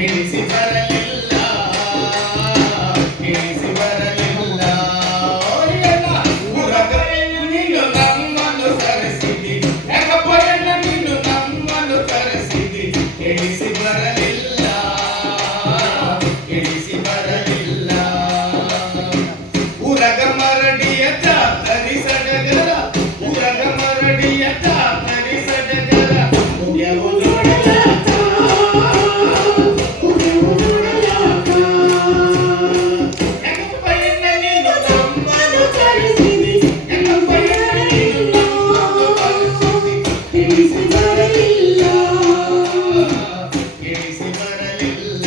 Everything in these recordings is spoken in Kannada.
ಎಣಿಸಿ ಬರಲಿಲ್ಲ ಎಣಿಸಿ ಬರಲಿಲ್ಲ ಎಲ್ಲ ಊರಗ ನೀನು ನಮ್ಮನ್ನು ಕರೆಸಿದಿ ಯಾಕಪ್ಪ ಎಣ್ಣ ನೀನು ನಮ್ಮನ್ನು ಕರೆಸಿದಿ ಎಣಿಸಿ ಬರಲಿಲ್ಲ ಎಣಿಸಿ ಬರಲಿಲ್ಲ ಊರಗ ಮರಡಿಯ ಜಾತರಿ ಸಡಗರ ಊರಗ ಮರಡಿಯ ಜಾತರಿ ಸಡಗರ ಮುಗಿಯವು ನೋಡಲಾಕ ಮುಗಿಯವು ನೋಡಲಾಕ ಯಾಕಪ್ಪ ಎಣ್ಣ ನೀನು ನಮ್ಮನ್ನು ಕರೆಸಿದಿ ಯಾಕಪ್ಪ ಎಣ್ಣ ನೀನು ನಮ್ಮನ್ನು ಕರೆಸಿದಿ ಎಣಿಸಿ ಬರಲಿಲ್ಲ ಎಣಿಸಿ ಬರಲಿಲ್ಲ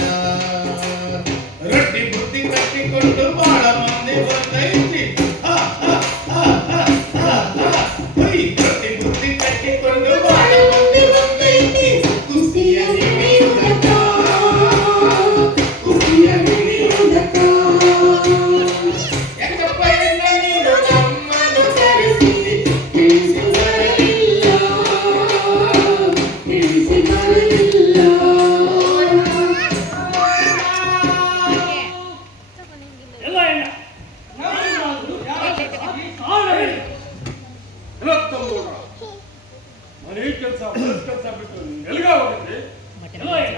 ರೊಟ್ಟಿ ಬುದ್ಧಿ ಕಟ್ಟಿಕೊಂಡು ಬಾಳ ಮಂದಿ ಬಂದೈತಿ ರೊಟ್ಟಿ ಬುದ್ಧಿ ಕಟ್ಟಿಕೊಂಡು ಬಾಳ ಮಂದಿ ಬಂದೈತಿ ಕುಸ್ತಿಯ ಹಿಡಿಯುವುದಕ್ಕ ಕುಸ್ತಿಯ ಹಿಡಿಯುವುದಕ್ಕ ಯಾಕಪ್ಪ ಎಣ್ಣ ನೀನು ನಮ್ಮನ್ನು ಕರೆಸಿದಿ ಎಣಿಸಿ ಬರಲಿಲ್ಲ ಎಣಿಸಿ ಬರಲಿಲ್ಲ ಎಲ್ಲ ಹೆಣ್ಣ ಮನೆ ಕೆಲಸ ಕೆಲಸ ಬಿಟ್ಟು ಎಲ್ಗ ಹೋಗಿದ್ರಿ ಎಲ್ಲ ಹೆಣ್ಣ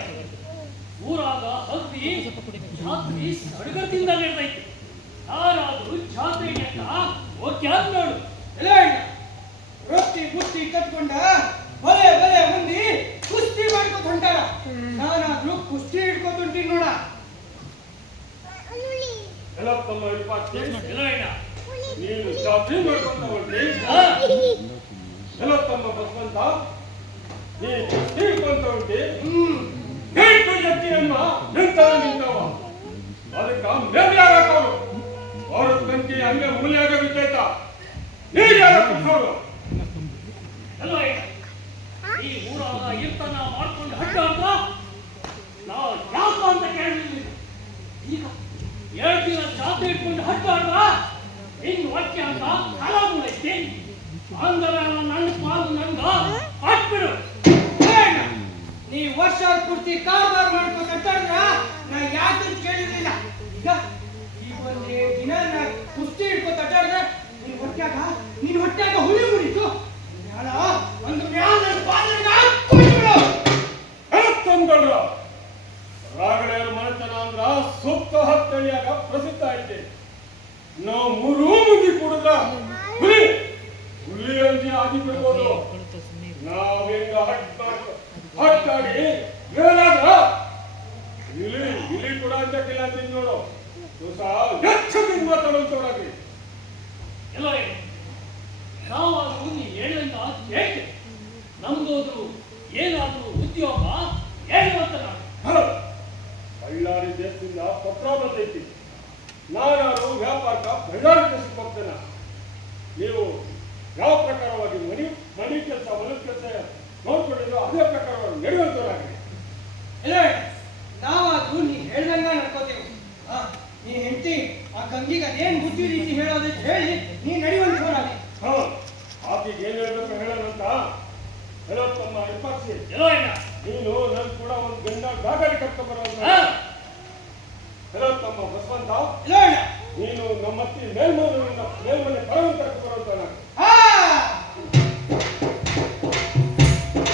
ಊರಾಗ ಹಲ್ದಿ ಜಾತ್ರೆ ಸಡಗರದಿಂದ ನಡೆದೈತಿ ಯಾರಾದ್ರೂ ಜಾತ್ರೆ ಅಂತ ಓಕೆ ಅಂತ ನೋಡು ಎಲ್ಲ ಅಣ್ಣ ರೊಟ್ಟಿ ಬುಟ್ಟಿ ಕಟ್ಕೊಂಡ ಬಲೆ ಬಲೆ ಮಂದಿ ಕುಸ್ತಿ ಮಾಡ್ಕೊತ ಹೊಂಟಾರ ನಾನಾದ್ರೂ ಕುಸ್ತಿ ಹಿಡ್ಕೊತ ಹೊಂಟೀನಿ ನೋಡ ಎಲ್ಲ ತಮ್ಮ ಎಲ್ಲ ಹೆಣ್ಣ ನೀನು ಜಾತ್ರೆ ಮಾಡ್ಕೊಂತ ಹೊಂಟ್ರಿ ಎಲ್ಲ ತಮ್ಮ ಬಸವಂತ ನೀ ಕುಸ್ತಿ ಹಿಡ್ಕೊಂತ ಹೊಂಟಿ ಹೇಳ್ತು ಜತ್ತಿಯಮ್ಮ ನಿಂತವ ಅದಕ್ಕ ಮೇಲ್ಯಾಗಕ್ಕವರು ಅವ್ರ ತಂಗಿ ಹಂಗೆ ಮೂಲ್ಯಾಗ ಬಿದ್ದೈತ ನೀರ್ಯಾಗ ಕುಸೋರು ಎಲ್ಲ ಈ ಊರಾಗ ಇರ್ತನ ಮಾಡ್ಕೊಂಡು ಹಡ್ಡ ಅಂತ ನಾವು ಯಾಕ ಅಂತ ಕೇಳಿದ್ವಿ ಈಗ 2 ದಿನ ಜಾತ್ರೆ ಇಟ್ಕೊಂಡು ಹಡ್ಡ ಅಲ್ವಾ ಇನ್ನು ಒಕ್ಕೆ ಅಂತ ಕಲ ಮುಳೈತಿ ಅಂದ್ರೆ ನನ್ನ ಪಾಲು ನಂಗ ಹಾಕ್ಬಿಡು ನೀ ವರ್ಷ ಪೂರ್ತಿ ಕಾರವಾರ ಮಾಡ್ಕೊತ ಅಡ್ಡಾಡ್ರ ನಾ ಯಾಕೆ ಕೇಳಿರ್ಲಿಲ್ಲ ಈಗ ಈ ಒಂದೇ ದಿನ ನಾ ಕುಸ್ತಿ ಹಿಡ್ಕೊತ ಅಡ್ಡಾಡ್ರೆ ನಿನ್ ಹೊಟ್ಯಾಗ ಹುಳಿ ಮುರಿತು ಮ್ಯಾಲ ಒಂದು ಮ್ಯಾಲ ನನ್ನ ಪಾದರಿಗೆ ಹಾಕ್ಬಿಡು ತಂದಳ್ರ ರಾಗಳೆಯರ ಮನೆತನ ಅಂದ್ರ ಸುತ್ತ ಹತ್ತಳಿಯಾಗ ಪ್ರಸಿದ್ಧ ಐತಿ ನಾವು 3 ಮಂದಿ ಕುಡಿದ್ರ ಹುಲಿ ಹುಲಿ ಅಂಜಿ ಆದಿ ಬಿಡ್ಬೋದು ನಾವೇಗ ಹಟ್ಟಾಡಿ ಏನಾದ್ರ ಇಲಿ ಕೂಡ ಅಂತಕ್ಕಿಲ್ಲ ಅಂತೀನಿ ನೋಡು ದಿವಸ ಹೆಚ್ಚಿನ ಮಾತಾಡೋದ್ರಿ ಎಲ್ಲ ನಾವಾದ್ರೂ ನೀ ಹೇಳಿದಂತ ಕೇಳ್ತೆ ನಮ್ದೋದ್ರು ಏನಾದ್ರೂ ಉದ್ಯೋಗ ಏನು ಅಂತ ನಾನು ಬಳ್ಳಾರಿ ದೇಶದಿಂದ ಪತ್ರ ಬಂದೈತಿ ನಾನಾರು ವ್ಯಾಪಾರಕ್ಕೆ ಬಳ್ಳಾರಿ ದೇಶಕ್ಕೆ ಹೋಗ್ತೇನೆ ನೀವು ಯಾವ ಪ್ರಕಾರವಾಗಿ ಮನೆ ಕೆಲಸ ಹೊಲದ ಕೆಲಸ ನೋಡ್ಕೊಂಡಿದ್ರು ಅದೇ ಪ್ರಕಾರವಾಗಿ ನಡೆಯುವಂತವರಾಗಿ ಇಲ್ಲ ನಾವಾದ್ರೂ ನೀ ಹೇಳ್ದಂಗ ನಡ್ಕೋತೇವೆ ನೀ ಹೆಂಡತಿ ಆ ಗಂಗಿಗೆ ಅದೇನ್ ಬುದ್ಧಿ ರೀತಿ ಹೇಳೋದು ಹೇಳಿ ನೀ ನಡೆಯುವಂತವರಾಗಿ ಆಕೆಗೆ ಏನ್ ಹೇಳ್ಬೇಕು ಹೇಳೋಣಂತ ಹೇಳೋ ತಮ್ಮ ವಿಪಕ್ಷಿ ನೀನು ನನ್ ಕೂಡ ಒಂದು ಗಂಡ ಗಾಗರಿ ಕರ್ಕೊಂಡ್ ಬರೋದು ಹೇಳೋ ತಮ್ಮ ಬಸವಂತ ಇಲ್ಲ ನೀನು ನಮ್ಮತ್ತಿ ಮೇಲ್ಮನೆ ಕರವನ್ನು ಕರ್ಕೊಂಡ್ ಬರೋದು